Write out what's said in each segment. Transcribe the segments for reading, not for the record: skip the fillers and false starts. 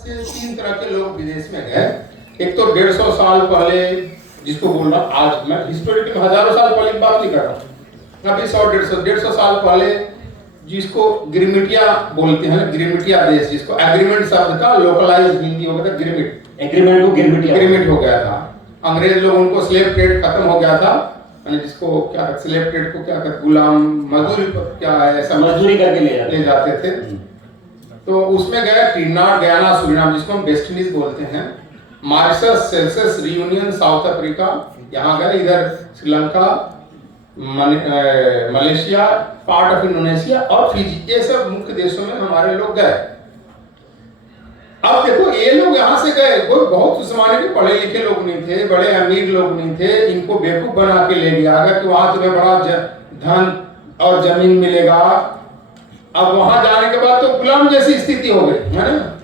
तीन तरह के लोग विदेश में गए। एक तो 150 साल पहले, जिसको बोल रहा आज मैं हिस्टोरिकल में हजारों साल पहले की बात नहीं कर रहा हूँ, अभी 100-150 साल पहले, जिसको गिरमिटिया बोलते हैं, गिरमिटिया देश, जिसको एग्रीमेंट शब्द का लोकलाइज हिंदी हो गया था, गिरमिट, एग्रीमेंट को गिरमिट हो गया था। अंग्रेज लोग उनको स्लेव ट्रेड खत्म हो गया था, जिसको क्या स्लेव ट्रेड को क्या कहते, गुलाम मजदूरी, क्या है ऐसा मजदूरी करके ले जाते थे। तो उसमें गए ट्रिनिडाद, गयाना, सूरीनाम, जिसको हम वेस्ट इंडीज बोलते हैं, Mauritius, Seychelles, reunion, south Africa, यहाँ गए, इधर Sri Lanka, Malaysia, part of Indonesia और फिजी, ये सब मुख्य देशों में हमारे लोग गए। अब देखो, ये लोग यहाँ से गए, कोई बहुत उस जमाने के पढ़े लिखे लोग नहीं थे, बड़े अमीर लोग नहीं थे, इनको बेवकूफ बना के ले गया कि वहां तुम्हें बड़ा धन और जमीन मिलेगा। अब वहां जाने के बाद तो गुलाम जैसी स्थिति हो गई है ना।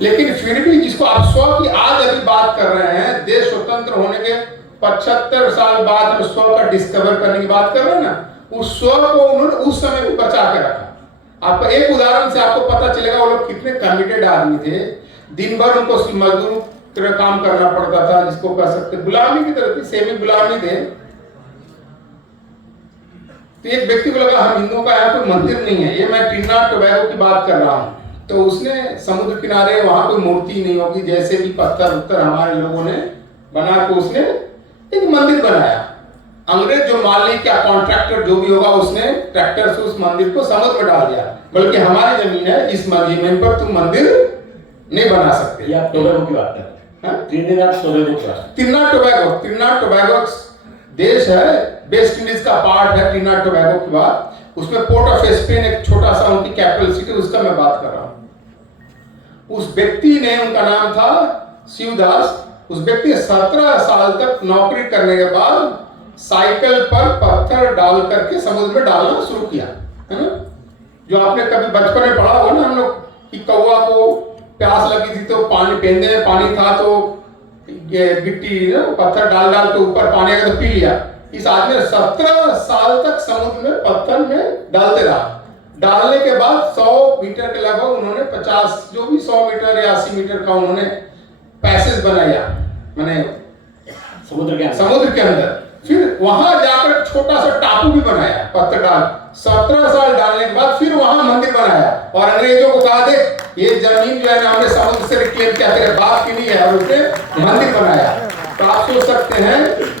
लेकिन फिर भी, जिसको आप 100 की आज अभी बात कर रहे हैं, देश स्वतंत्र होने के 75 साल बाद हम 100 का डिस्कवर करने की बात कर रहे हैं ना, उस 100 को उन्होंने उस समय भी बचा के रखा। आपका एक उदाहरण से आपको पता चलेगा वो लोग कितने कमिटेड आदमी थे। दिन भर उनको मजदूर काम करना पड़ता था, जिसको कह सकते गुलामी की तरह थी, सेमी गुलामी थे। तो एक व्यक्ति को लगा हम हिंदुओं का यहाँ कोई मंदिर नहीं है, ये मैं ट्रिनिडाद टोबैगो की बात कर रहा हूँ, तो उसने समुद्र किनारे वहां कोई मूर्ति नहीं होगी, जैसे भी पत्थर उत्तर हमारे लोगों ने बना के उसने एक मंदिर बनाया। अंग्रेज जो मालिक या कॉन्ट्रैक्टर जो भी होगा, उसने ट्रैक्टर से उस मंदिर को समुद्र में डाल दिया, बल्कि हमारी जमीन है, इस जमीन पर तुम मंदिर नहीं बना सकते। ये आप टोबैगो की बात कर रहे हैं, ट्रिनिडाद टोबैगो देश है, वेस्ट इंडीज का पार्ट है ट्रिनिडाद टोबैगो के बाद। उसमें पोर्ट ऑफ स्पेन एक छोटा सा उनकी कैपिटल सिटी, उसका मैं बात कर रहा हूं। उस व्यक्ति ने, उनका नाम था शिवदास, उस व्यक्ति ने 17 साल तक नौकरी करने के बाद साइकिल पर पत्थर डाल करके समुद्र में डालना शुरू किया, है ना। जो आपने कभी बचपन में पढ़ा होगा ना हम लोग, कि कौवा को प्यास लगी थी तो पानी, पेंदे में पानी था तो ये गिट्टी पत्थर डाल के ऊपर पानी आया तो पी लिया। इस आदमी ने 17 साल तक समुद्र में पत्थर में डालते रहा। डालने के बाद 100 मीटर के लगभग उन्होंने 50, जो भी 100 मीटर या 80 मीटर का उन्होंने पैसेज बनाया, मैंने समुद्र के अंदर। फिर वहां जाकर छोटा सा टापू भी बनाया पत्थर डाल। 17 साल डालने के बाद फिर वहां मंदिर बनाया और अंग्रेजों को कहा, देख ये जमीन जो है ना, हमने समुद्र से रिक्लेम किया, तेरे बाप की नहीं है, और उसने मंदिर बनाया। तो आप सोच सकते हैं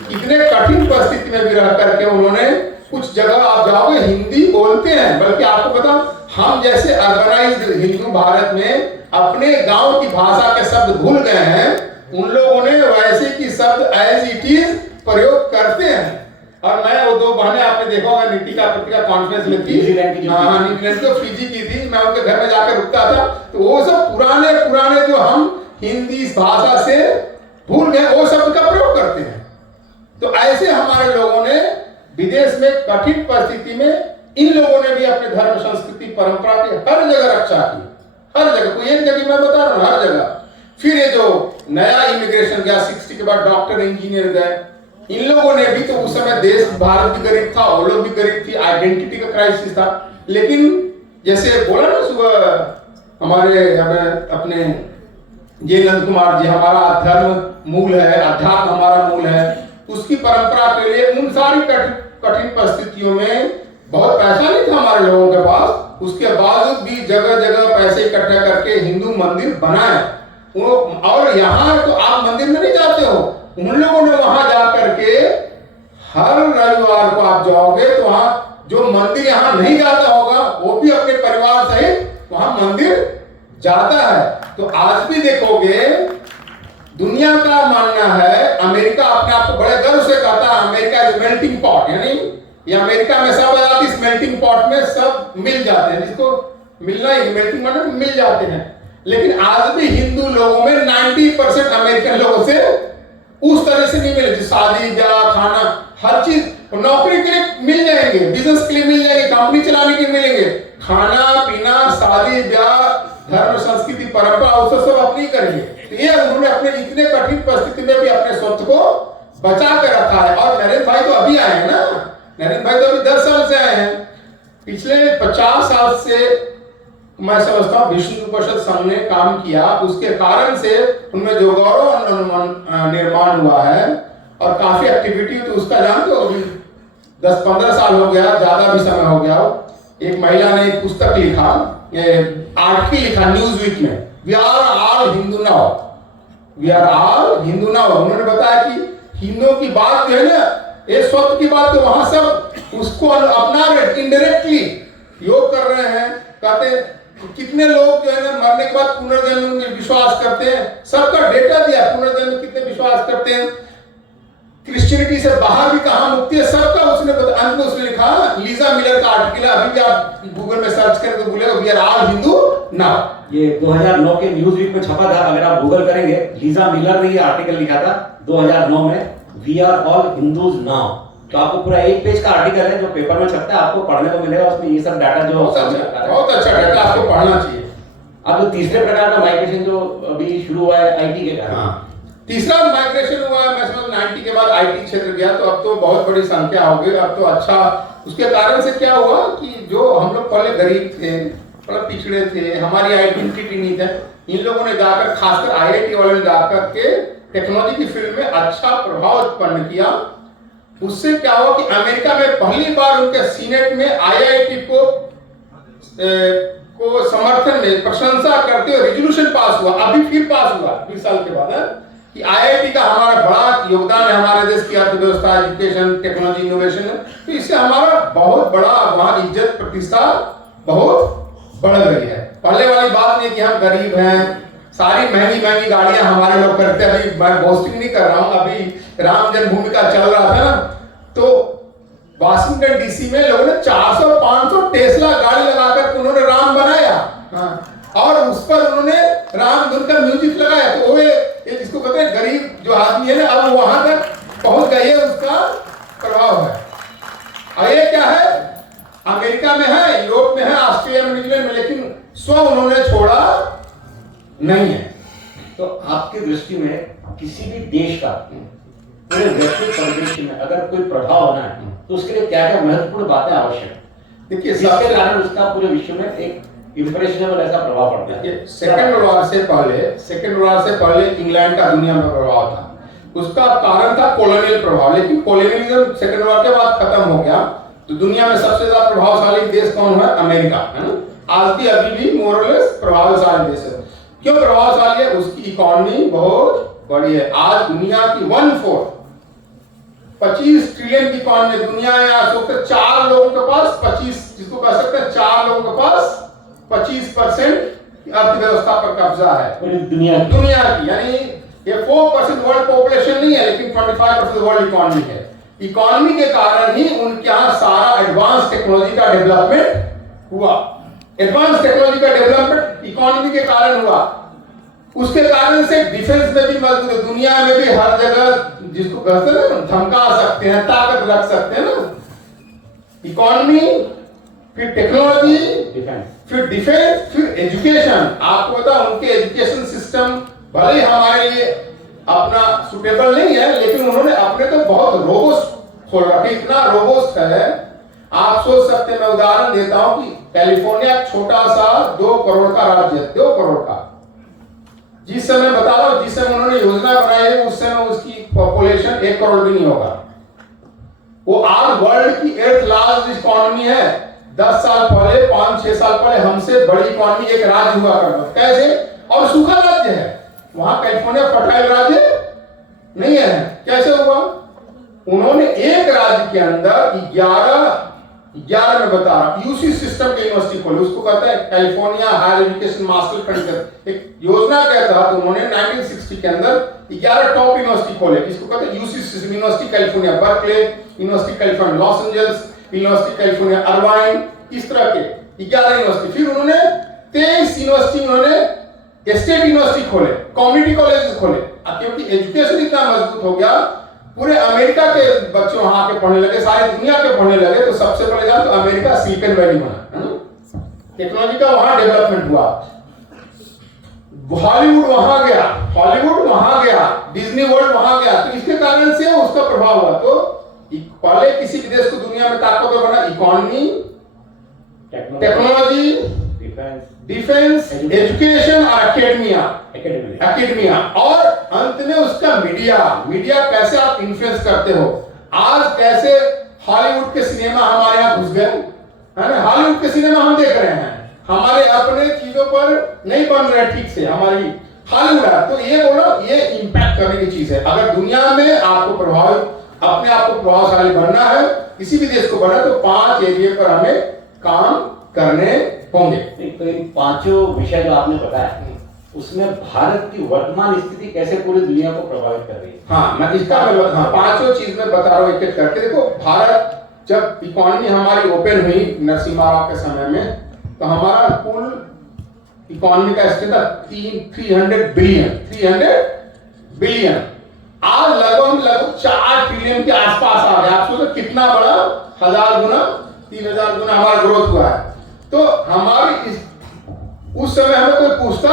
कितने कठिन परिस्थिति में भी रह करके उन्होंने, कुछ जगह आप जाओगे हिंदी बोलते हैं, बल्कि आपको पता, हम जैसे अर्बनाइज्ड हिंदू भारत में अपने गांव की भाषा के शब्द भूल गए हैं, उन लोगों ने वैसे की शब्द एज इट इज प्रयोग करते हैं। और मैं वो 2 बहनें आपने देखा होगा, नीतिका पत्रिका कॉन्फ्रेंस में थी, न्यूजीलैंड तो फिजी की थी, मैं उनके घर में जाकर रुकता था, तो वो सब पुराने जो हम हिंदी भाषा से भूल गए, वो शब्द का प्रयोग करते हैं। तो ऐसे हमारे लोगों ने विदेश में कठिन परिस्थिति में, इन लोगों ने भी अपने धर्म, संस्कृति, परंपरा की हर जगह रक्षा की, हर जगह, कोई एक जगह मैं बता रहा हूँ, हर जगह। फिर ये जो नया इमिग्रेशन गया 60 के बाद, डॉक्टर, इंजीनियर गए, इन लोगों ने भी, तो उस समय देश, भारत भी गरीब था, वो लोग भी गरीब थी, आइडेंटिटी का क्राइसिस था। लेकिन जैसे बोला ना सुबह हमारे अपने जे नंद कुमार जी, हमारा अध्यात्म मूल है, अध्यात्म हमारा मूल है, उसकी परंपरा के लिए उन सारी कठिन परिस्थितियों में बहुत पैसा नहीं था हमारे लोगों के पास, उसके बावजूद भी जगह जगह पैसे इकट्ठा करके हिंदू मंदिर बनाए। और यहाँ तो आप मंदिर में नहीं जाते हो, उन लोगों ने वहां जाकर के हर रविवार को आप जाओगे तो वहां जो मंदिर यहाँ नहीं जाता होगा, वो भी अपने परिवार सहित वहां मंदिर जाता है। तो आज भी देखोगे, दुनिया का मानना है, अमेरिका अपने आप को बड़े गर्व से कहता है अमेरिका इज मेल्टिंग पॉट, यानी ये अमेरिका में सब आजादी, इस मेल्टिंग पॉट में सब मिल जाते हैं, जिसको मिलना ही मेल्टिंग मतलब मिल जाते हैं। लेकिन आज भी हिंदू लोगों में 90% अमेरिकन लोगों से उस तरह से नहीं मिले, शादी ब्याह, खाना, हर चीज, नौकरी के लिए मिल जाएंगे, बिजनेस के लिए मिल जाएंगे, कंपनी चलाने के लिए मिलेंगे, खाना पीना, शादी ब्याह, धर्म, संस्कृति, परंपरा, उसको सब अपनी करेंगे। तो ये उन्होंने अपने इतने कठिन परिस्थिति में भी अपने स्वत्व को बचा कर रखा है। और नरेंद्र भाई तो अभी आए हैं ना, नरेंद्र भाई तो अभी 10 साल से आए हैं, पिछले 50 साल से मैं समझता हूँ विश्व हिंदू परिषद संघ ने काम किया, उसके कारण से उनमें जो गौरव निर्माण हुआ है और काफी एक्टिविटी, तो उसका जानते हो 10-15 साल हो गया, ज्यादा भी समय हो गया। एक महिला ने एक पुस्तक लिखा, आर्टिकल लिखा न्यूज़वीक में, we are all Hindu now, we are all Hindu now. उन्होंने बताया कि हिंदुओं की बात जो है ना, ये स्वत्व की बात, तो वहां सब उसको अपना रहे, इनडायरेक्टली योग कर रहे हैं। कहते कितने लोग जो है ना मरने के बाद पुनर्जन्म में विश्वास करते हैं, सबका डेटा दिया, पुनर्जन्म कितने विश्वास करते हैं, क्रिश्चियनिटी से बाहर भी कहां मुक्ति है, सबका उसने अंत में उसने लिखा। लीजा मिलर का आर्टिकल है, अभी भी आप गूगल में सर्च करें तो बोलेगा we are all Hindu now. ये 2009 के न्यूज़वीक में छपा था, अगर आप गूगल करेंगे, लीजा मिलर ने ये आर्टिकल लिखा था 2009 में, we are all Hindus now. तो आपको पूरा एक पेज का आर्टिकल है जो पेपर में छपता है, आपको पढ़ने को मिलेगा, उसमें ये सब डाटा जो बहुत अच्छा डाटा आपको पढ़ना चाहिए। अब जो तीसरे प्रकार का माइग्रेशन जो अभी शुरू हुआ है आईटी के कारण, तीसरा माइग्रेशन हुआ है, मैं समझ 90 के बाद आईटी क्षेत्र गया, तो अब तो बहुत बड़ी संख्या हो गई, अब तो अच्छा। उसके कारण से क्या हुआ कि जो हम लोग पहले गरीब थे, मतलब पिछड़े थे, हमारी आइडेंटिटी नहीं था, इन लोगों ने जाकर, खासकर आईआईटी वाले ने जाकर के टेक्नोलॉजी की फील्ड में अच्छा प्रभाव उत्पन्न किया। उससे क्या हुआ कि अमेरिका में पहली बार उनके सीनेट में आईआईटी को समर्थन में प्रशंसा करते हुए रेजोल्यूशन पास हुआ, अभी फिर पास हुआ 20 साल के बाद, कि आईआईटी का हमारा बड़ा योगदान है हमारे देश की अर्थव्यवस्था, एजुकेशन, टेक्नोलॉजी, इनोवेशन है, तो इससे हमारा बहुत बड़ा वहां इज्जत प्रतिष्ठा बहुत बढ़ गई है। पहले वाली बात नहीं कि हम गरीब हैं, सारी महंगी महंगी गाड़ियां हमारे लोग करते हैं। अभी मैं बोस्टिंग नहीं कर रहा हूं, अभी राम जन्मभूमि का चल रहा था ना, तो वाशिंगटन डीसी में लोगों ने 400-500 टेस्ला गाड़ी लगाकर उन्होंने राम बनाया, और उस पर उन्होंने राम धुन का म्यूजिक लगाया। तो वो ये जिसको कहते हैं गरीब जो आदमी है ना, अब वहां तक पहुंच गई है, उसका प्रभाव है। और ये क्या है, अमेरिका में है, यूरोप में है, ऑस्ट्रेलिया में, न्यूजीलैंड में, लेकिन स्व उन्होंने छोड़ा नहीं है। तो आपकी दृष्टि में किसी भी देश का पूरे वैश्विक परिदृश्य में अगर कोई प्रभाव होना है, तो उसके लिए क्या क्या महत्वपूर्ण बातें आवश्यक है? देखिए, जिसके कारण उसका पूरे विश्व में एक इंप्रेशनेबल ऐसा प्रभाव पड़ता है। सेकंड वर्ल्ड वॉर से पहले इंग्लैंड का दुनिया में प्रभाव था, उसका कारण था कॉलोनियल प्रभाव, लेकिन कॉलोनियलिज्म सेकंड वॉर के बाद खत्म हो गया। तो दुनिया में सबसे ज्यादा प्रभावशाली देश कौन है? अमेरिका, है ना। आज भी अभी भी मोर और लेस प्रभावशाली देश है। क्यों प्रभावशाली है? उसकी इकोनॉमी बहुत बड़ी है। आज दुनिया की 1/4 25 ट्रिलियन की इकोनॉमी दुनिया है। आज सोचते 4 लोगों के पास 25, जिसको कह सकते हैं 4 लोगों के पास 25% अर्थव्यवस्था पर कब्जा है पूरी दुनिया की। यानी ये 4% वर्ल्ड पॉपुलेशन नहीं है, लेकिन 25% वर्ल्ड इकोनॉमी है। इकोनॉमी के कारण ही उनके यहाँ सारा एडवांस टेक्नोलॉजी का डेवलपमेंट हुआ। एडवांस टेक्नोलॉजी का डेवलपमेंट इकोनॉमी के कारण हुआ। उसके कारण से डिफेंस में भी मजबूत है, दुनिया में भी हर जगह जिसको कहते हैं ना धमका सकते हैं, ताकत रख सकते हैं ना। इकोनॉमी, फिर टेक्नोलॉजी, फिर डिफेंस, फिर एजुकेशन। आपको पता उनके एजुकेशन सिस्टम भले ही हमारे लिए अपना सुटेबल नहीं है, लेकिन उन्होंने अपने तो बहुत रोबोस्ट खोल रखा। इतना रोबोस्ट है, आप सोच सकते हैं। मैं उदाहरण देता हूं कि कैलिफोर्निया छोटा सा 2 करोड़ का राज्य है, 2 करोड़ का। जिस समय बता रहा हूं, जिस समय उन्होंने योजना बनाई है, उस समय उसकी पॉपुलेशन 1 करोड़ भी नहीं होगा। वो आज वर्ल्ड की 8th लार्जेस्ट इकोनॉमी है। 10 साल पहले, 5-6 साल पहले हमसे बड़ी इकोनॉमी एक राज्य हुआ करता। कैसे? और सूखा राज्य है वहां। कैलिफोर्निया फर्टाइल राज्य नहीं है। कैसे हुआ? उन्होंने एक राज्य के अंदर 11 में बता रहा यूसी सिस्टम के यूनिवर्सिटी खोले। उसको कहते हैं California higher education master frontier. एक योजना क्या था, तो उन्होंने 1960 के अंदर 11 टॉप यूनिवर्सिटी खोले, जिसको कहते हैं UC system. University California Berkeley, university California Los Angeles, university California Irvine, इस तरह के 11 यूनिवर्सिटी। फिर उन्होंने 23 यूनिवर्सिटी, उन्होंने स्टेट यूनिवर्सिटी खोले, कम्युनिटी कॉलेज खोले। क्योंकि एजुकेशन इतना मजबूत हो गया, पूरे अमेरिका के बच्चे वहां के पढ़ने लगे, सारी दुनिया के पढ़ने लगे। तो सबसे पहले जान तो अमेरिका सिलिकॉन वैली बना, है ना। टेक्नोलॉजी का वहां डेवलपमेंट हुआ। हॉलीवुड वहां गया, हॉलीवुड वहां गया, डिज्नी वर्ल्ड वहां गया। तो इसके कारण से उसका प्रभाव हुआ। तो पहले किसी भी देश को दुनिया में ताकतवर बना इकोनॉमी, टेक्नोलॉजी, डिफेंस, एजुकेशन और एकेडमिया और अंत में उसका मीडिया कैसे आप इन्फ्लुएंस करते हो। आज कैसे हॉलीवुड के सिनेमा हमारे यहाँ घुस गए, है ना। हॉलीवुड के सिनेमा हम देख रहे हैं, हमारे अपने चीजों पर नहीं बन रहे ठीक से, हमारी हॉलीवुड है। तो ये बोलो, ये इम्पैक्ट करने की चीज है। अगर दुनिया में आपको अपने आप को प्रभावशाली बनना है, किसी भी देश को बनना है, तो 5 एरिया पर हमें काम करने होंगे। तो इन 5 विषय जो आपने बताया, उसमें भारत की वर्तमान स्थिति कैसे पूरी दुनिया को प्रभावित कर रही है? हाँ, मैं इसका 5 चीज में बता रहा हूँ एक एक करके। देखो, भारत जब इकोनॉमी हमारी ओपन हुई नरसिम्हा राव के समय में, तो हमारा कुल इकोनॉमी का स्टेट था 300 बिलियन। आज लगभग 4 ट्रिलियन के आसपास आ गया। आप सोचो कितना बड़ा, 1000 गुना 3000 गुना हमारा ग्रोथ हुआ है। तो हमारी उस समय हमें कोई पूछता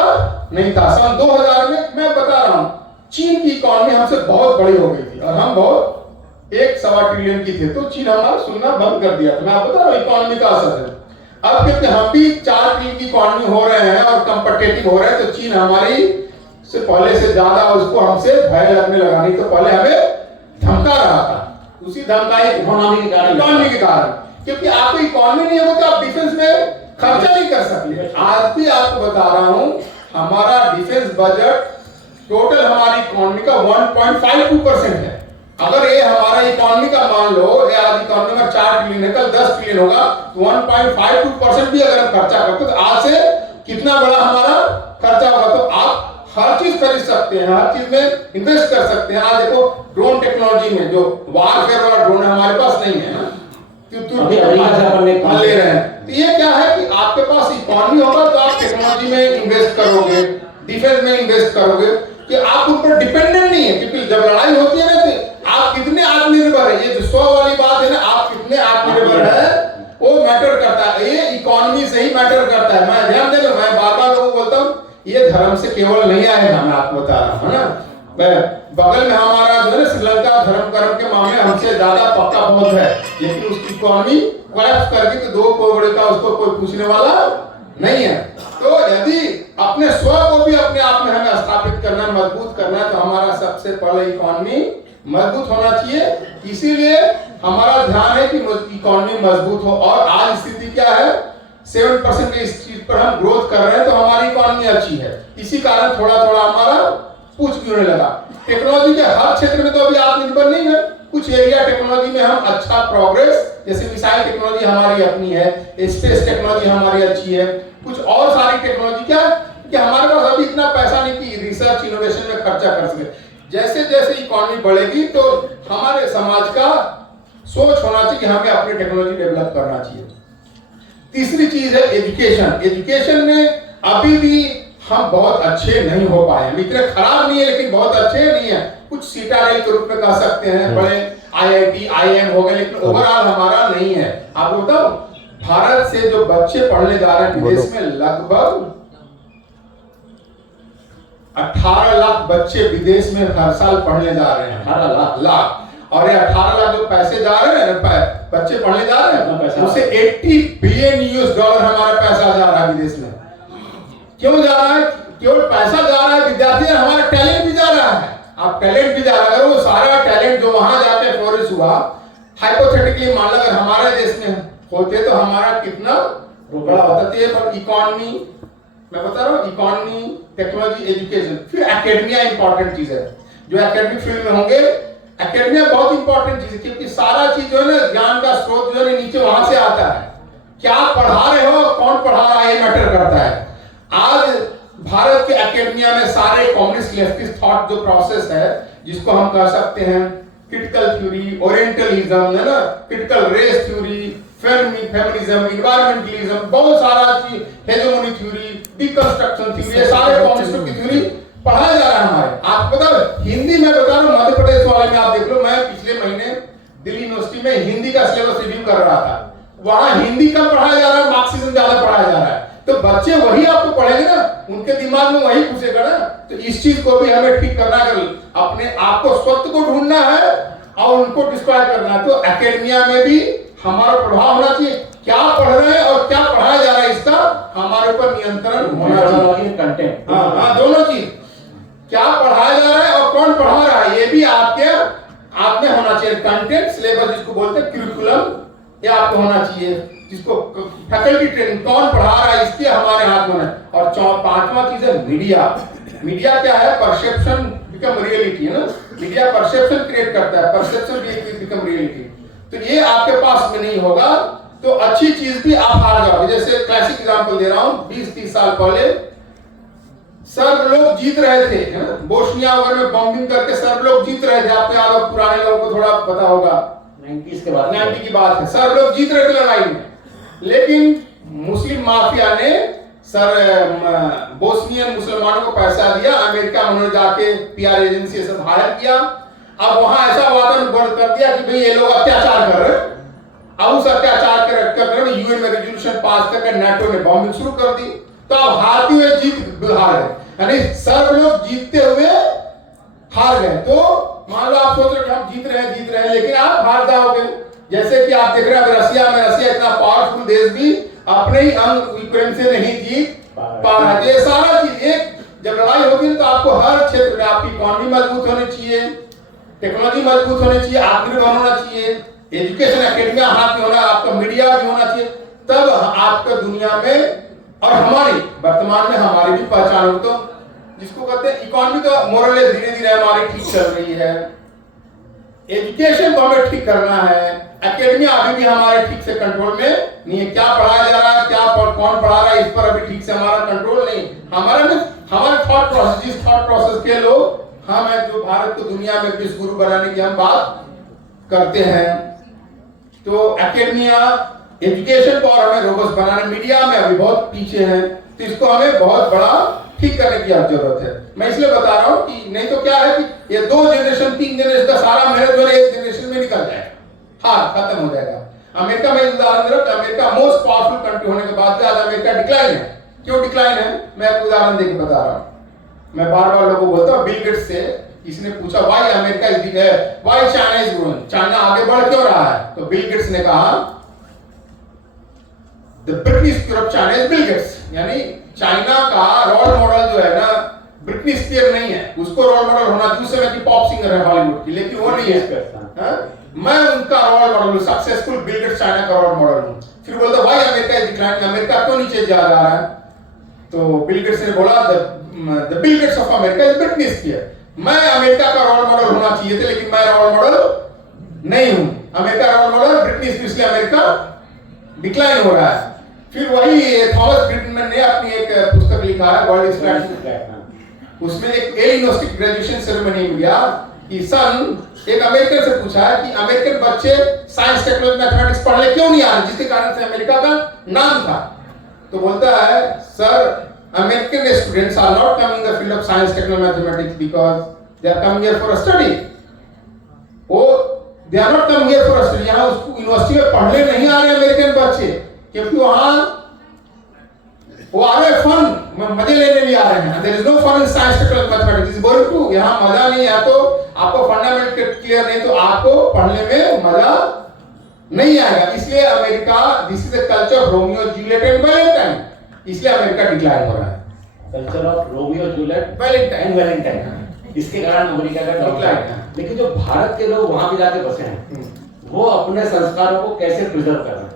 नहीं था। सन 2000 में मैं बता रहा हूं, चीन की इकोनॉमी हमसे बहुत बड़ी हो गई थी और हम बहुत 1.25 ट्रिलियन की थे, तो चीन हमारा सुनना बंद कर दिया था। मैं बता रहा हूं इकोनॉमी का असर है। अब क्योंकि हम भी 4 ट्रिलियन की इकोनॉमी हो रहे हैं और कंपिटिटिव हो रहे हैं, तो चीन हमारी से पहले से ज्यादा उसको हमसे भय लगने लगा। नहीं तो पहले हमें धमका रहा था, उसी धमकाई इकोनॉमी के कारण। क्योंकि आपको इकोनॉमी नहीं होगा तो आप डिफेंस में खर्चा नहीं कर सकते। आज भी आपको बता रहा हूं, हमारा डिफेंस बजट टोटल हमारी इकोनॉमी का 1.52% है। अगर ये हमारा इकोनॉमी का मान लो, आज इकोनॉमी में 4 ट्रिलियन है, कल 10 ट्रिलियन होगा, तो 1.52% भी अगर हम खर्चा करते तो आज से कितना बड़ा हमारा खर्चा होगा। तो आप हर चीज खरीद सकते हैं, हर चीज में इन्वेस्ट कर सकते हैं। आज देखो, ड्रोन टेक्नोलॉजी में जो वारफेयर वाला ड्रोन है हमारे पास नहीं है ना, ले रहे हैं। तो ये क्या है कि आपके पास इकोनॉमी होगा तो आप टेक्नोलॉजी में इन्वेस्ट करोगे, डिफेंस में इन्वेस्ट करोगे, कि आप उन पर डिपेंडेंट नहीं है। क्योंकि जब लड़ाई होती है ना, तो आप कितने आत्मनिर्भर है, ये जो 100 वाली बात है ना, आप कितने आत्मनिर्भर है वो मैटर करता है। ये इकोनॉमी से ही मैटर करता है। मैं ध्यान दे लो, मैं बार-बार लोगों को बोलता हूँ, ये धर्म से केवल नहीं आएगा, मैं आपको बता रहा हूँ, है ना। बगल में हमारा जो है श्रीलंका धर्म कर्म के मामले हमसे ज्यादा पक्का बहुत है, लेकिन उसकी इकोनॉमी कोलैप्स कर गई, तो 2 करोड़ का उसको कोई पूछने वाला नहीं है। तो यदि अपने स्व को भी अपने आप में हमें स्थापित करना, मजबूत करना, तो हमारा सबसे पहले इकोनॉमी मजबूत होना चाहिए। इसीलिए हमारा ध्यान है कि इकोनॉमी मजबूत हो। और आज स्थिति क्या है, 7% की स्थिति पर हम ग्रोथ कर रहे हैं, तो हमारी इकोनॉमी अच्छी है। इसी कारण थोड़ा थोड़ा हमारा पूछ भी होने लगा। टेक्नोलॉजी के हर क्षेत्र में तो अभी आत्मनिर्भर नहीं है। कुछ एरिया टेक्नोलॉजी में हम अच्छा प्रोग्रेस, जैसे मिसाइल टेक्नोलॉजी हमारी अपनी है, स्पेस टेक्नोलॉजी हमारी अच्छी है, कुछ और सारी टेक्नोलॉजी क्या कि हमारे पास अभी इतना पैसा नहीं कि रिसर्च इनोवेशन में खर्चा कर सके। जैसे जैसे इकोनॉमी बढ़ेगी तो हमारे समाज का सोच होना चाहिए कि हमें अपनी टेक्नोलॉजी डेवलप करना चाहिए। तीसरी चीज है एजुकेशन। एजुकेशन में अभी भी हम बहुत अच्छे नहीं हो पाए हैं। इतने खराब नहीं है लेकिन बहुत अच्छे नहीं है। कुछ सीटारेल के रूप में कह सकते हैं, बड़े IIT IIM हो गए, लेकिन ओवरऑल हमारा नहीं है। आपको बताओ, भारत से जो बच्चे पढ़ने जा रहे हैं विदेश में, लगभग 18 लाख बच्चे विदेश में हर साल पढ़ने जा रहे हैं। 18 लाख। और ये 18 लाख जो पैसे जा रहे हैं, बच्चे पढ़ने जा रहे हैं, उससे $80 बिलियन हमारा पैसा जा रहा है विदेश में। क्यों जा रहा है? केवल पैसा जा रहा है विद्यार्थी, हमारा टैलेंट भी जा रहा है। आप टैलेंट भी जा रहा है, वो सारा टैलेंट जो वहां जाके फ्लोरिश हुआ, हाइपोथेटिकली मान लो अगर हमारे देश में होते तो हमारा कितना बड़ा होता। पर इकोनॉमी, मैं बता रहा हूँ, इकोनॉमी, टेक्नोलॉजी, एजुकेशन, फिर एकेडमिया इंपॉर्टेंट चीज है। जो एकेडमिक फील्ड में होंगे, एकेडमिया बहुत इंपॉर्टेंट चीज है, क्योंकि सारा चीज जो है ना, ज्ञान का स्रोत जो है नीचे वहां से आता है। क्या पढ़ा रहे हो, कौन पढ़ा रहा है, ये मैटर करता है। आज भारत के एकेडमिया में सारे कम्युनिस्ट लेफ्टिस्ट थॉट जो प्रोसेस है, जिसको हम कह सकते हैं क्रिटिकल थ्योरी, ओरिएंटलिज्म, है ना, critical race theory, feminism, environmentalism, बहुत सारा चीज, हेजेमोनी थ्योरी, डिकंस्ट्रक्शन थ्योरी, ये सारे कम्युनिस्टों की थ्योरी पढ़ाया जा रहा है हमारे। आपको पता है, हिंदी में बता रहा हूँ, मध्य प्रदेश वाले में आप देख लो, मैं पिछले महीने दिल्ली यूनिवर्सिटी में हिंदी का सिलेबस रिव्यू कर रहा था। वहां हिंदी कम पढ़ाया जा रहा है, मार्क्सिज्म ज्यादा पढ़ाया जा रहा है। तो बच्चे वही आपको पढ़ेंगे ना, उनके दिमाग में वही घुसेगा ना। तो इस चीज को भी हमें ठीक करना है, अपने आप को सत्य को ढूंढना है और उनको डिस्क्राइब करना है। तो एकेडमिया में भी हमारा प्रभाव होना चाहिए। क्या पढ़ रहे हैं और क्या पढ़ाया जा रहा है, इसका हमारे ऊपर नियंत्रण होना चाहिए। कंटेंट, हाँ, दोनों चीज, क्या पढ़ाया जा रहा है और कौन पढ़ा रहा है, ये भी आपके आप में होना चाहिए। कंटेंट, सिलेबस जिसको बोलते हैं, करिकुलम, ये आपको होना चाहिए। जिसको फैकल्टी ट्रेनिंग, कौन पढ़ा रहा है, इसके हमारे हाथ में है। और पांचवा चीज है मीडिया। मीडिया क्या है? परसेप्शन बिकम रियलिटी, है ना। मीडिया परसेप्शन क्रिएट करता है, परसेप्शन बिकम रियलिटी। तो ये आपके पास में नहीं होगा तो अच्छी चीज भी आप हार जाओगे। जैसे क्लासिक एग्जांपल दे रहा हूं, 20-30 साल पहले सर्ब लोग जीत रहे थे, है ना, बोस्निया वगैरह में बॉम्बिंग करके सर्ब लोग जीत रहे थे। आपको याद हो, पुराने लोगों को थोड़ा पता होगा, 90s के बाद, 90 की बात है। सर्ब लोग जीत रहे थे लड़ाई में, लेकिन मुस्लिम माफिया ने बोस्नियन मुसलमानों को पैसा दिया, अमेरिका उन्होंने जाके पीआर एजेंसी से हायर किया। अब वहां ऐसा वातावरण कर दिया कि भाई ये लोग अत्याचार कर रहे हैं। अब उस अत्याचार कर यूएन में रेजोल्यूशन पास करके नाटो ने बॉम्बिंग शुरू कर दी। तो अब हारते हुए जीत हार गए, यानी सर्ब लोग जीतते हुए हार गए। तो मान लो आप सोच रहे कि हम जीत रहे हैं, लेकिन आप हार जाओगे। जैसे कि आप देख रहे हैं रसिया में, रसिया इतना पावरफुल देश भी अपने ही अंग यूक्रेन से नहीं जीत पा रहा है। ये सारा चीज, एक जब लड़ाई होती है तो आपको हर क्षेत्र में आपकी इकोनॉमी मजबूत होनी चाहिए, टेक्नोलॉजी मजबूत होनी चाहिए, आत्मनिर्भर होना चाहिए, एजुकेशन एकेडमिया हाथ में होना, आपका मीडिया भी होना चाहिए। तब आपका दुनिया में और हमारी वर्तमान में हमारी भी पहचान हो। तो जिसको कहते हैं इकोनॉमी का मोरलेस धीरे धीरे हमारी ठीक चल रही है, एजुकेशन को हमें ठीक करना है, एकेडमिया अभी भी हमारे ठीक से कंट्रोल में नहीं है। क्या पढ़ाया जा रहा है, क्या कौन पढ़ा रहा है, इस पर अभी ठीक से हमारा कंट्रोल नहीं। हमारे थॉट प्रोसेस, जिस थॉट प्रोसेस के लोग हम हैं, जो भारत को दुनिया में विश्व गुरु बनाने की हम बात करते हैं, तो एकेडमिया एजुकेशन को और हमें रोबस्ट बनाने, मीडिया में अभी बहुत पीछे है। तो इसको हमें बहुत बड़ा ठीक करने की जरूरत है। मैं इसलिए बता रहा हूं कि नहीं तो क्या है कि ये 2 जनरेशन 3 जनरेशन का सारा मेहनत जो है 1 जनरेशन में निकल जाएगा, हाँ खत्म हो जाएगा। अमेरिका में उदाहरण दे रहा हूं, अमेरिका मोस्ट पावरफुल कंट्री होने के बाद भी आज अमेरिका डिक्लाइन है। क्यों डिक्लाइन है? मैं एक उदाहरण देकर बता रहा हूं। मैं बार बार लोगों को बोलता हूं, बिल गेट्स से किसी ने पूछा why America is decline, why China is growing, China आगे बढ़ क्यों रहा है? तो बिल गेट्स ने कहा the Britney Spear of China is Bill Gates, यानी चाइना का रोल मॉडल जो है ना ब्रिटनी स्पीयर नहीं है, उसको रोल मॉडल होना चाहिए। उस समय की पॉप सिंगर है हॉलीवुड की, लेकिन वो नहीं है। मैं उनका रोल मॉडल हूं, सक्सेसफुल बिल गेट्स चाइना का रोल मॉडल हूं। फिर बोलता why America is declining, America क्यों नीचे जा रहा है? तो बिल गेट्स ने बोला the Bill Gates of America is Britney Spear. मैं अमेरिका का रोल मॉडल होना चाहिए था, लेकिन मैं रोल मॉडल नहीं हूं। America role model Britney Spear, इसलिए अमेरिका डिक्लाइन हो रहा है। फिर वही थॉमस फ्रीडमैन ने अपनी एक पुस्तक लिखा है वर्ल्ड इज फ्लैट, उसमें एक येल यूनिवर्सिटी ग्रेजुएशन सेरेमनी में गया कि एक अमेरिकन से पूछा है कि अमेरिकन बच्चे साइंस टेक्नोलॉजी मैथमेटिक्स पढ़ने क्यों नहीं आ रहे, जिसके कारण से अमेरिका का नाम था। तो बोलता है sir American students are not coming the field of science technology mathematics because they are coming here for study. वो they are not coming here for study, यहां उसको यूनिवर्सिटी में पढ़ने नहीं आ रहे अमेरिकन बच्चे, क्योंकि वहां वो आ रहे फन मजे लेने लिए आ रहे हैं। There is no fun in science technology mathematics is going to, यहां मजा नहीं है। तो आपको फंडामेंटल क्लियर नहीं तो आपको पढ़ने में मजा नहीं आएगा। इसलिए America, this is the culture of Romeo Juliet and Valentine, इसलिए अमेरिका डिक्लाइन हो रहा है। Culture of Romeo Juliet Valentine, Valentine, इसके कारण अमेरिका का डिक्लाइन है। लेकिन जो भारत के लोग वहां भी जाके बसे हैं, वो अपने संस्कारों को कैसे प्रिजर्व कर रहे हैं?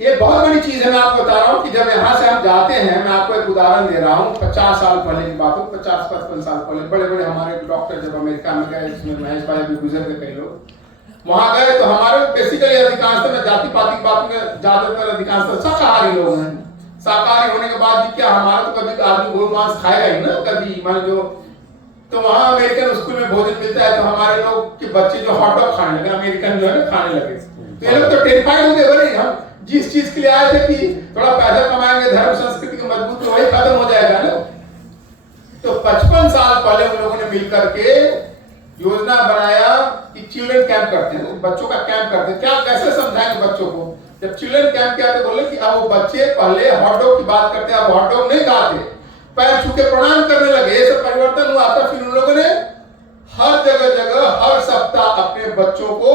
ये बहुत बड़ी चीज है। मैं आपको बता रहा हूँ कि जब यहाँ से हम जाते हैं, मैं आपको एक उदाहरण दे रहा हूँ, 50 साल पहले की बात हो, 50-55 साल पहले बड़े बड़े हमारे डॉक्टर जब अमेरिका में गए, इसमें महेश भाई भी गुजर के कई लोग वहां गए, तो हमारे बेसिकली अधिकांश में जाति पाति की बात में ज्यादातर अधिकांश शाकाहारी लोग हैं। शाकाहारी होने के बाद भी क्या हमारा तो कभी आदमी गो मांस खाएगा ही ना कभी, मान जो तो वहां अमेरिकन स्कूल में भोजन मिलता है, तो हमारे लोग के बच्चे जो हॉट डॉग खाने लगे, अमेरिकन जो है ना खाने लगे। तो ये लोग तो टेरिफाइड हो गए, बोले हम जिस चीज के लिए आए थे कि थोड़ा पैसा कमाएंगे, धर्म संस्कृति को मजबूत वही खत्म हो जाएगा ना। तो 55 साल पहले उन लोगों ने मिलकर के योजना बनाया कि चिल्ड्रन कैंप करते हैं, बच्चों का कैंप करते हैं। क्या कैसे समझाएंगे बच्चों को? जब चिल्ड्रन कैंप किया तो बोले कि अब वो बच्चे पहले हॉट डॉग की बात करते हैं, अब हॉट डॉग नहीं खाते, पैर छू के प्रणाम करने लगे। ये सब परिवर्तन हुआ था। फिर उन लोगों ने हर जगह हर सप्ताह अपने बच्चों को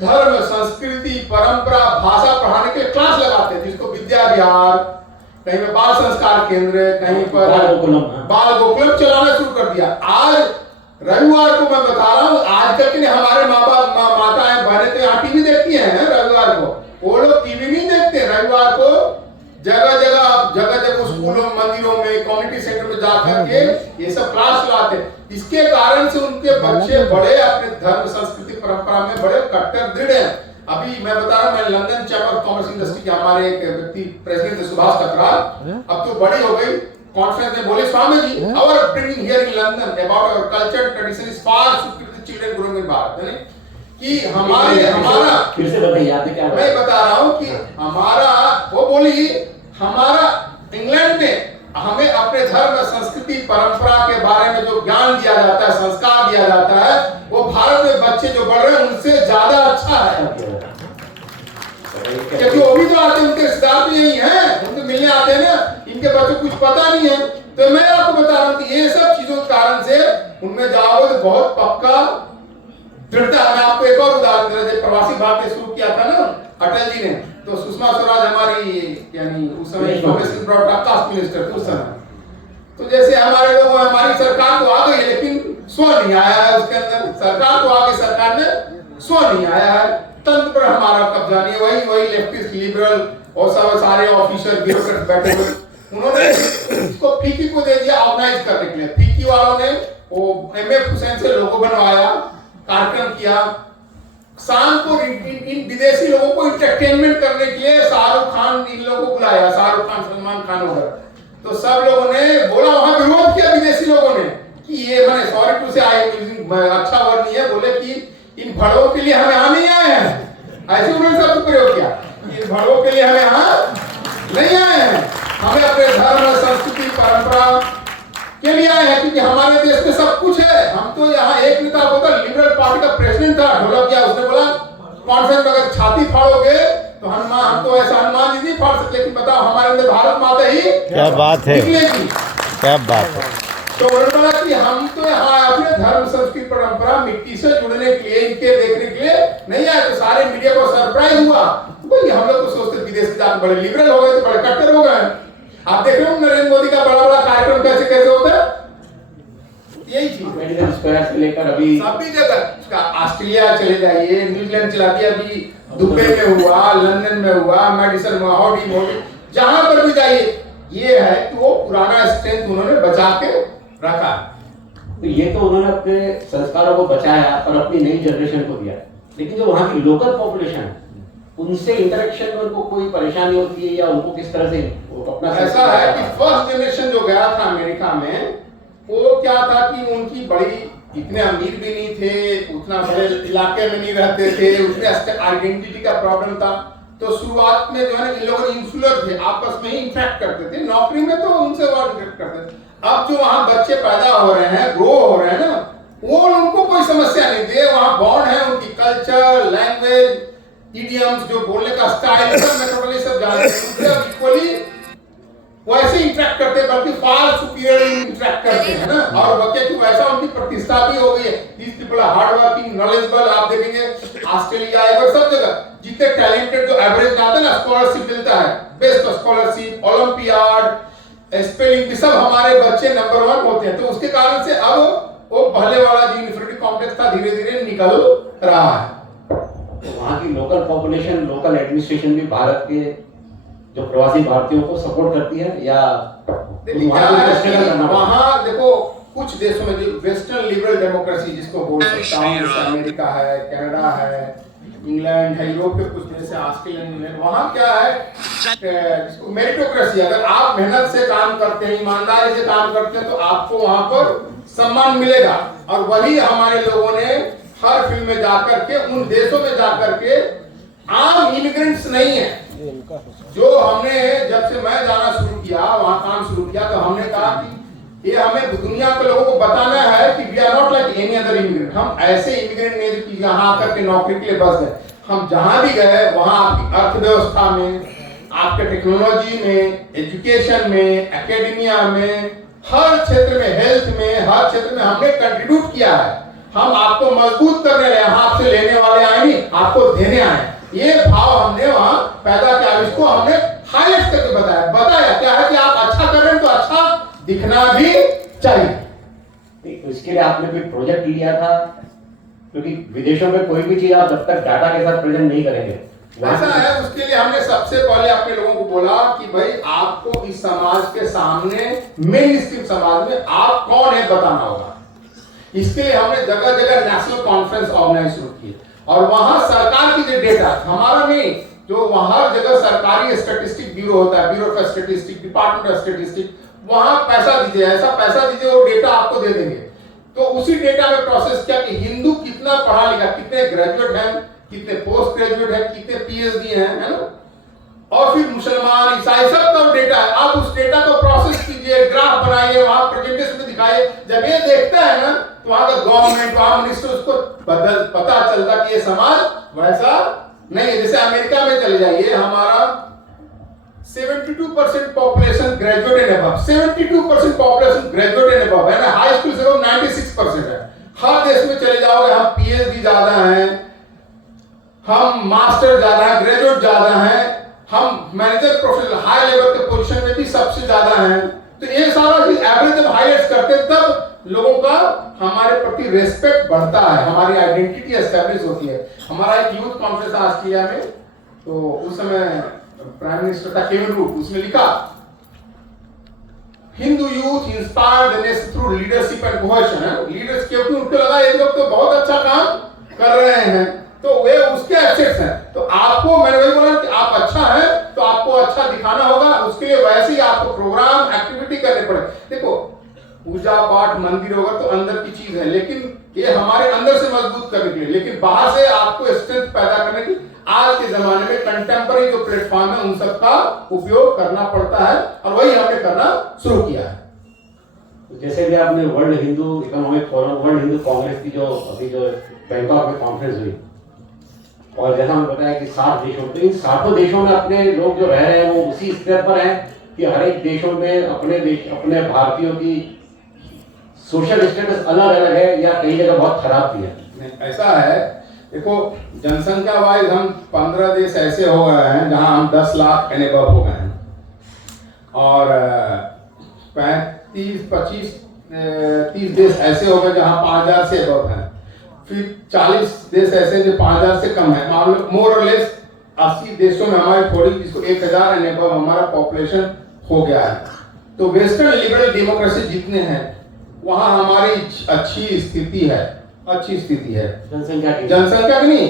धर्म, संस्कृति, परंपरा, भाषा पढ़ाने के विहार, कहीं पे बाल संस्कार केंद्र, कहीं पर बाल गोकुलम चलाना शुरू कर दिया। आज रविवार को मैं बता रहा हूँ, आजकल के हमारे माँ बाप माताएं बहनें तो यहाँ टीवी देखती हैं रविवार को, वो लोग टीवी नहीं देखते। रविवार को जगह जगह स्कूलों, मंदिरों में, कम्युनिटी सेंटर में जाकर के ये सब क्लास लाते। इसके कारण से उनके बच्चे बड़े अपने धर्म, संस्कृति, परंपरा में बड़े कट्टर दृढ़ हैं। अभी मैं बता रहा हूँ, मैं London chamber of commerce industry के हमारे एक व्यक्ति प्रेसिडेंट सुभाष ककराल, अब तो बड़ी हो गई, कॉन्फ्रेंस में बोले, Swami ji, our bringing here in London about our culture tradition is far superior to the children growing in Bharat, यानी कि हमारा फिर से बताइए आपने क्या मैं बता रहा हूँ कि हमारा, वो बोली हमारा इंग्लैंड में हमें अपने धर्म, संस्कृति, परंपरा के बारे में जो ज्ञान दिया जाता है, संस्कार दिया जाता है, वो भारत में बच्चे जो बढ़ रहे हैं उनसे ज्यादा अच्छा है। क्योंकि वो भी तो आते हैं, उनके रिश्तेदार भी यही हैं, उनसे मिलने आते हैं ना, इनके बच्चों को कुछ पता नहीं है। तो मैं आपको बता रहा हूँ कि ये सब चीजों के कारण से उनमें जाओगे तो बहुत पक्का दृढ़ता। मैं आपको एक और उदाहरण दे रहा हूँ, प्रवासी भारतीय शुरू किया था ना अटल जी ने, तो सुषमा स्वराज हमारी यानी उस समय इंफॉर्मेशन ब्रॉडकास्ट मिनिस्टर थी उस समय। तो जैसे हमारे लोग, हमारी सरकार तो आ गई है लेकिन स्व नहीं आया है उसके अंदर, सरकार तो आ गई, सरकार में स्व नहीं आया है, तंत्र पर हमारा कब्जा नहीं। वही लेफ्टिस्ट, लिबरल और सब सारे ऑफिसर, ब्यूरोक्रेट बैठे हुए, उन्होंने इसको फीकी को दे दिया ऑर्गेनाइज करने के लिए। फीकी वालों ने वो एमएफ हुसैन से लोगो बनवाया, कार्यक्रम किया, शाम को इन विदेशी लोगों को एंटरटेनमेंट करने के लिए शाहरुख खान इन लोगों को बुलाया, शाहरुख खान, सलमान खान वगैरह। तो सब लोगों ने बोला, वहां विरोध किया विदेशी लोगों ने कि ये, मैंने सॉरी टू से अच्छा वर्ड नहीं है, बोले कि इन भड़ों के लिए हम यहाँ नहीं आए हैं, ऐसे उन्होंने शब्द प्रयोग किया, इन भड़ों के लिए हम यहाँ नहीं आए हैं, हमें अपने धर्म, संस्कृति, परंपरा के लिए आए हैं, क्योंकि हमारे देश में सब कुछ है। हम तो यहाँ एक नेता होता, लिबरल पार्टी का प्रेसिडेंट था, ढोलकिया, उसने बोला कॉन्फ्रेंस में अगर छाती फाड़ोगे तो हनुमान, हम तो ऐसा हनुमान जी नहीं फाड़ सकते, लेकिन बताओ हमारे अंदर भारत माता ही क्या बात है, क्या बात है। तो उन्होंने बोला कि हम तो यहाँ अपने धर्म, संस्कृति, परंपरा, मिट्टी से जुड़ने के लिए, इनके देखने के लिए नहीं आए। तो सारे मीडिया को सरप्राइज हुआ, भाई हम लोग तो सोचते विदेश में जाकर बड़े लिबरल हो गए, तो बड़े कट्टर हो गए। आप देख रहे हो नरेंद्र मोदी का बड़ा बड़ा कार्यक्रम कैसे होता है, यही चीज मेडिकल स्क्वायर से लेकर अभी सभी जगह, ऑस्ट्रेलिया चले जाइए, न्यूजीलैंड चला दिया, अभी दुबई में हुआ, लंदन में हुआ, मेडिसन में, हॉडी मोडी, जहां पर भी जाइए, ये है कि वो पुराना स्ट्रेंथ उन्होंने बचा के रखा। तो ये तो उन्होंने अपने संस्कारों को बचाया और अपनी नई जनरेशन को दिया, लेकिन जो वहाँ की लोकल पॉपुलेशन है उनसे इंटरेक्शन में उनको कोई परेशानी होती है, या उनको किस तरह से अपना, ऐसा है कि फर्स्ट जनरेशन जो गया था अमेरिका में, वो क्या था कि उनकी बड़ी, इतने अमीर भी नहीं थे, उतना बड़े इलाके में नहीं रहते थे, उतने आइडेंटिटी का प्रॉब्लम था। तो शुरुआत में जो है इन लोगों इंसुलर थे, आपस में ही इंटरेक्ट करते थे, नौकरी में तो उनसे वो इंटरेक्ट करते थे। अब जो वहाँ बच्चे पैदा हो रहे हैं, ग्रो हो रहे हैं ना, वो उनको कोई समस्या नहीं थे, वहाँ बॉन्ड है, उनकी कल्चर, लैंग्वेज, इडियम्स, जो बोलने का स्टाइल, सब मेट्रोपोलिस सब जानते हैं, इक्वली वैसे इंटरेक्ट करते हैं, बल्कि फार सुपीरियर इंटरेक्ट करते हैं ना। और बच्चे की वैसा उनकी प्रतिष्ठा भी हो गई है, these people are hard working, knowledgeable. आप देखेंगे ऑस्ट्रेलिया और सब जगह जितने टैलेंटेड, जो एवरेज आता है ना, स्कॉलरशिप मिलता है, बेस्ट स्कॉलरशिप, ओलंपियाड, स्पेलिंग भी, सब हमारे बच्चे नंबर 1 होते हैं। तो उसके कारण से अब वो पहले वाला जो इन्फिनिटी कॉम्प्लेक्स था धीरे धीरे निकल रहा है। तो वहाँ की लोकल पॉपुलेशन, लोकल एडमिनिस्ट्रेशन भी भारत के जो प्रवासी भारतीयों को सपोर्ट करती है, या वहाँ देखो कुछ देशों में जो वेस्टर्न लिबरल डेमोक्रेसी जिसको बोल सकता हूँ, जैसे अमेरिका है, कनाडा है, इंग्लैंड है, यूरोप के कुछ देश है, ऑस्ट्रेलिया, वहाँ क्या है मेरिटोक्रेसी। अगर आप मेहनत से काम करते हैं, ईमानदारी से काम करते हैं, तो आपको वहाँ पर सम्मान मिलेगा। और वही हमारे लोगों ने हर फील्ड में जाकर के, उन देशों में जाकर के, आम इमिग्रेंट्स नहीं है, जो हमने जब से मैं जाना शुरू किया, वहाँ काम शुरू किया, तो हमने कहा कि ये हमें दुनिया के लोगों को बताना है कि we are not like any other immigrant. हम ऐसे इमिग्रेंट नहीं कि यहाँ आकर के नौकरी के लिए बस गए। हम जहाँ भी गए वहाँ आपकी अर्थव्यवस्था में, आपके टेक्नोलॉजी में, एजुकेशन में, एकेडमिया में, हर क्षेत्र में, हेल्थ में, हर क्षेत्र में हमने कंट्रीब्यूट किया है। हम आपको मजबूत करने रहे, आपसे लेने वाले आए नहीं, आपको देने आए। ये भाव हमने वहां पैदा किया, इसको हमने हाईलाइट करके बताया क्या है कि आप अच्छा कर रहे हैं तो अच्छा दिखना भी चाहिए। तो इसके लिए आपने कोई प्रोजेक्ट लिया था? क्योंकि विदेशों में कोई भी चीज आप जब तक डाटा के साथ प्रेजेंट नहीं करेंगे, ऐसा है, उसके लिए हमने सबसे पहले अपने लोगों को बोला कि भाई आपको इस समाज के सामने, मेन स्ट्रीम समाज में आप कौन है बताना होगा। इसके लिए हमने जगह जगह नेशनल कॉन्फ्रेंस ऑर्गेनाइज शुरू की और वहां सरकार की जो डेटा, हमारा नहीं, जो वहां जगह सरकारी स्टैटिस्टिक ब्यूरो होता है, bureau of statistic, department of statistic, वहां पैसा दीजिए, ऐसा पैसा दीजिए वो डेटा आपको दे देंगे। तो उसी डेटा में प्रोसेस किया कि हिंदू कितना पढ़ा लिखा, कितने ग्रेजुएट हैं, कितने पोस्ट ग्रेजुएट हैं, कितने पीएचडी हैं, है ना, और फिर मुसलमान, ईसाई, सब का डेटा है। आप उस डेटा को प्रोसेस कीजिए, ग्राफ बनाइए, वहां प्रेजेंटेशन में दिखाइए। जब ये देखता है ना तो वहां का गवर्नमेंट, वहां मिनिस्टर, उसको पता चलता कि ये समाज वैसा नहीं है। जैसे अमेरिका में चले जाइए, हमारा 72% population graduate and above, 72% population graduate and above है ना, हाई स्कूल से 96% है। हर देश में चले जाओगे, हम पीएचडी ज्यादा हैं, हम मास्टर ज्यादा है, ग्रेजुएट ज्यादा है, हम मैनेजर प्रोफेशनल हाई लेवल के पोजीशन में भी सबसे ज्यादा हैं। तो ये सारा चीज एवरेज जब हाईलाइट करते हैं तब लोगों का हमारे प्रति रेस्पेक्ट बढ़ता है, हमारी आइडेंटिटी एस्टैब्लिश होती है। हमारा एक यूथ कॉन्फ्रेंस ऑस्ट्रेलिया में, तो उस समय प्राइम मिनिस्टर था केविन रूट, उसने लिखा Hindu youth inspire the nation through leadership and cohesion है। लीडर्स क्योंकि उनको लगा ये लोग तो बहुत अच्छा काम कर रहे हैं, तो वे उसके एसेट्स हैं। तो आपको, मैंने वही बोला कि आप अच्छा है तो आपको अच्छा दिखाना होगा, उसके लिए वैसे ही आपको प्रोग्राम एक्टिविटी करने पड़े। देखो पूजा पाठ मंदिर होगा तो अंदर की चीज है, लेकिन ये हमारे अंदर से मजबूत करने के लिए, लेकिन बाहर से आपको स्ट्रेंथ पैदा करने की आज के जमाने में कंटेम्पररी जो प्लेटफॉर्म है उन सब का उपयोग करना पड़ता है, और वही हमने करना शुरू किया है। जैसे भी आपने world Hindu economic forum, world Hindu Congress की जो अभी जो बैंकॉक में कॉन्फ्रेंस हुई, और जैसा हमें बताया कि 60 देशों, तो इन 60 देशों में अपने लोग जो रह रहे हैं वो उसी स्तर पर हैं कि हर एक देशों में अपने भारतीयों की सोशल स्टेटस अलग अलग है या कई जगह बहुत खराब भी है? ऐसा है, देखो जनसंख्या वाइज हम 15 देश ऐसे हो गए हैं जहां हम 10 लाख एंड अबव हो गए हैं, और 30 देश ऐसे हो गए जहां 5000 से अबव हैं, फिर 40 देश ऐसे जो 5000 से कम है। मोर और लेस 80 देशों में हमारी थोड़ी, जिसको 1000 एंड अबव हमारा पॉपुलेशन हो गया है। तो वेस्टर्न लिबरल डेमोक्रेसी जितने हैं वहां हमारी अच्छी स्थिति है, अच्छी स्थिति है जनसंख्या की नहीं,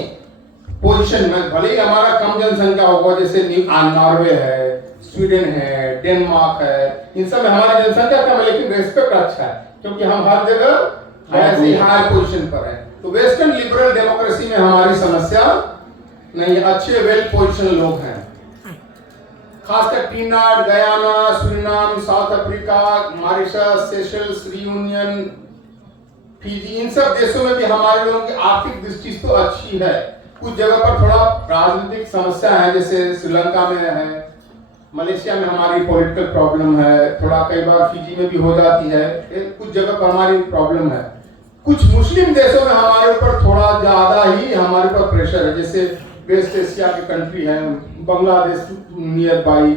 पोजीशन में। भले ही हमारा कम जनसंख्या होगा, जैसे नॉर्वे है, स्वीडन है, डेनमार्क है, इन सब में हमारी जनसंख्या कम है, लेकिन रेस्पेक्ट अच्छा है क्योंकि हम हर जगह ऐसी हाई पोजीशन पर हैं। तो वेस्टर्न लिबरल डेमोक्रेसी में हमारी समस्या नहीं, अच्छे वेल पोजीशन लोग हैं, खासकर Trinidad, Guyana, Suriname, South Africa, Mauritius, Seychelles, Reunion, Fiji, इन सब देशों में भी हमारे लोगों की आर्थिक दृष्टि तो अच्छी है। कुछ जगह पर थोड़ा राजनीतिक समस्या है, जैसे श्रीलंका में है, मलेशिया में हमारी पॉलिटिकल प्रॉब्लम है, थोड़ा कई बार फिजी में भी हो जाती है, कुछ जगह पर हमारी प्रॉब्लम है। कुछ मुस्लिम देशों में हमारे ऊपर थोड़ा ज्यादा ही हमारे ऊपर प्रेशर है, जैसे वेस्ट एशिया के कंट्री है, बांग्लादेश नियर बाई,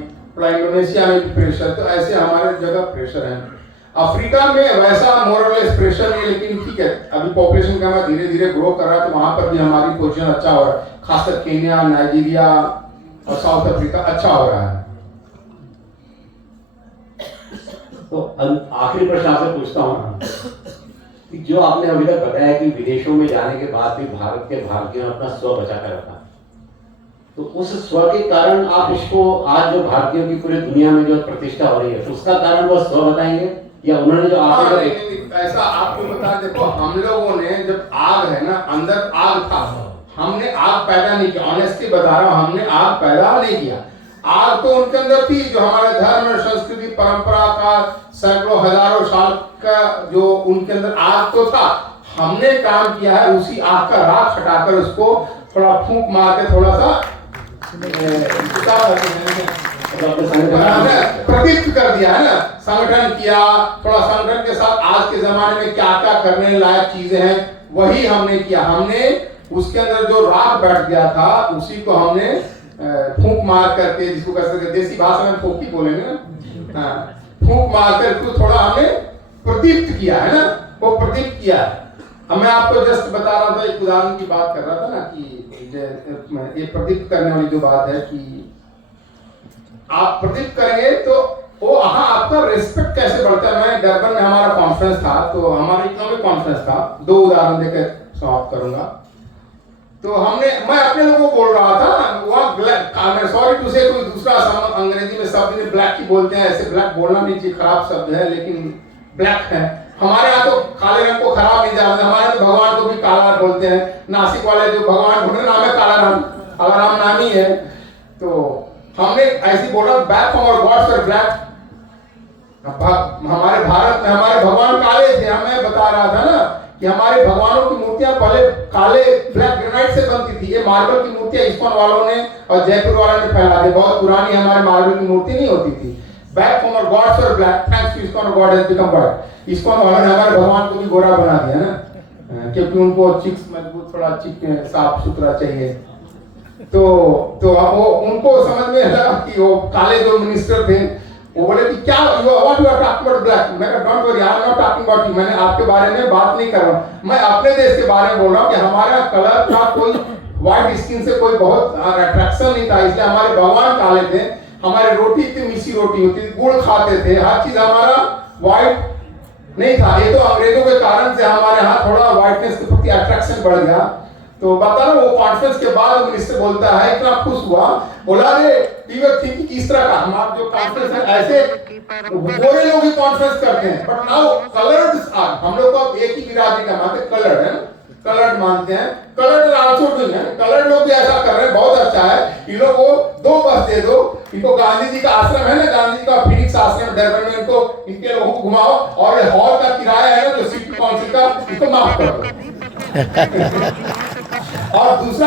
इंडोनेशिया में भी प्रेशर, तो ऐसे हमारे जगह प्रेशर है। अफ्रीका में वैसा मोरलेस प्रेशर नहीं, लेकिन ठीक है अभी पॉपुलेशन का मैं धीरे धीरे ग्रो कर रहा है, तो वहां पर भी हमारी पोजीशन अच्छा हो रहा है, खासकर केन्या, नाइजीरिया और साउथ अफ्रीका अच्छा हो रहा है। तो आखिरी प्रश्न आपसे पूछता हूँ कि जो आपने अभी तक बताया कि विदेशों में जाने के बाद भी भारत के भारतीयों ने अपना स्व बचा कर रखा, तो उस स्व के कारण आप उसको आज जो भारतीयों की पूरी दुनिया में जो प्रतिष्ठा हो रही है, तो उसका कारण वो स्व बताएंगे या उन्होंने जो ऐसा आपको बता, देखो हम लोगों ने जब आग है ना, अंदर आग था, हमने आग पैदा नहीं किया, ऑनेस्टली बता रहा हूं, हमने आग पैदा नहीं किया। आग तो उनके अंदर थी, जो हमारे धर्म और संस्कृति परंपरा का सैकड़ों हजारों साल का जो उनके अंदर आग तो था। हमने काम किया है उसी आग का राख हटाकर उसको थोड़ा फूंक मार के थोड़ा सा प्रदीप्त कर दिया है ना, संगठन किया, थोड़ा संगठन के साथ आज के जमाने में क्या क्या करने लायक चीजें हैं वही हमने किया। हमने उसके अंदर जो राख बैठ गया था उसी को हमने फूंक मार करके, जिसको कह सकते देसी भाषा में फूंकी बोलेंगे ना, हाँ, फूंक मार कर थोड़ा हमने प्रदीप्त किया है ना, वो प्रदीप्त किया है। अब मैं आपको जस्ट बता रहा था, एक उदाहरण की बात कर रहा था ना कि ये प्रदीप्त करने वाली जो बात है कि आप प्रदीप्त करेंगे तो वो हाँ आपका रिस्पेक्ट कैसे बढ़ता है। मैं डरबन में हमारा कॉन्फ्रेंस था, तो हमारा इकोनॉमिक कॉन्फ्रेंस था, 2 उदाहरण देकर समाप्त करूंगा। तो मैं अपने लोगों को बोल रहा था वहाँ, सॉरी टू से कोई दूसरा अंग्रेजी में शब्द में ब्लैक ही बोलते हैं, ऐसे ब्लैक बोलना नहीं चाहिए, खराब शब्द है, लेकिन ब्लैक है। हमारे यहाँ तो काले रंग को खराब नहीं जानते, हमारे तो भगवान को भी काला बोलते हैं। नासिक वाले जो भगवान ढूंढे नाम है काला राम, काला राम नाम ही है। तो हमने ऐसी बोला back from our gods were black. हमारे भारत में हमारे भगवान काले थे। मैं बता रहा था ना कि हमारे भगवानों की मूर्तियां पहले काले ब्लैक ग्रेनाइट से बनती थी। ये मार्बल की मूर्तियां इस्कॉन वालों ने और जयपुर वालों ने फैला दी, बहुत पुरानी हमारे मार्बल की मूर्ति नहीं होती थी। Back from our gods were black, thanks to ISKCON god has become white. ISKCON वालों ने हमारे भगवान को भी गोरा बना दिया ना, क्योंकि उनको चिक्स मजबूत, थोड़ा चिक साफ सुथरा चाहिए। तो वो उनको समझ में आया कि वो काले जो मिनिस्टर थे वो बोले कि क्या what you are talking about black. मैं don't worry, I am not talking about you, मैंने आपके बारे में बात नहीं कर रहा, मैं अपने देश के बारे में बोल रहा हूँ कि हमारा कलर का कोई व्हाइट स्किन से कोई बहुत अट्रैक्शन नहीं था, इसलिए हमारे भगवान काले थे। हमारी रोटी इतनी मिसी रोटी होती थी, गुड़ खाते थे, हर चीज हमारा व्हाइट नहीं था। ये तो अंग्रेजों के कारण से हमारे यहाँ थोड़ा व्हाइटनेस के प्रति अट्रैक्शन बढ़ गया। तो बता रहा वो कॉन्फ्रेंस के बाद मिनिस्टर बोलता है, इतना खुश हुआ, बोला रे थिंकिंग किस तरह का, हमारा जो कॉन्फ्रेंस है ऐसे गोरे लोग ही कॉन्फ्रेंस करते हैं, बट नाउ कलर्ड आर, हम लोग को एक ही बिरादरी का मानते, कलर्ड है ना, कलर्ड मानते हैं। कलर्ड आल्सो डूइंग है, कलर्ड लोग भी ऐसा कर रहे हैं, बहुत अच्छा है। इन लोगों को 2 बस दे दो, इनको गांधी जी का आश्रम है ना, गांधी जी का फिनिक्स आश्रम डरबन में, इनको इनके लोगों को घुमाओ और हॉल का किराया है ना जो सिटी काउंसिल का, इसको माफ कर दो। और दूसरा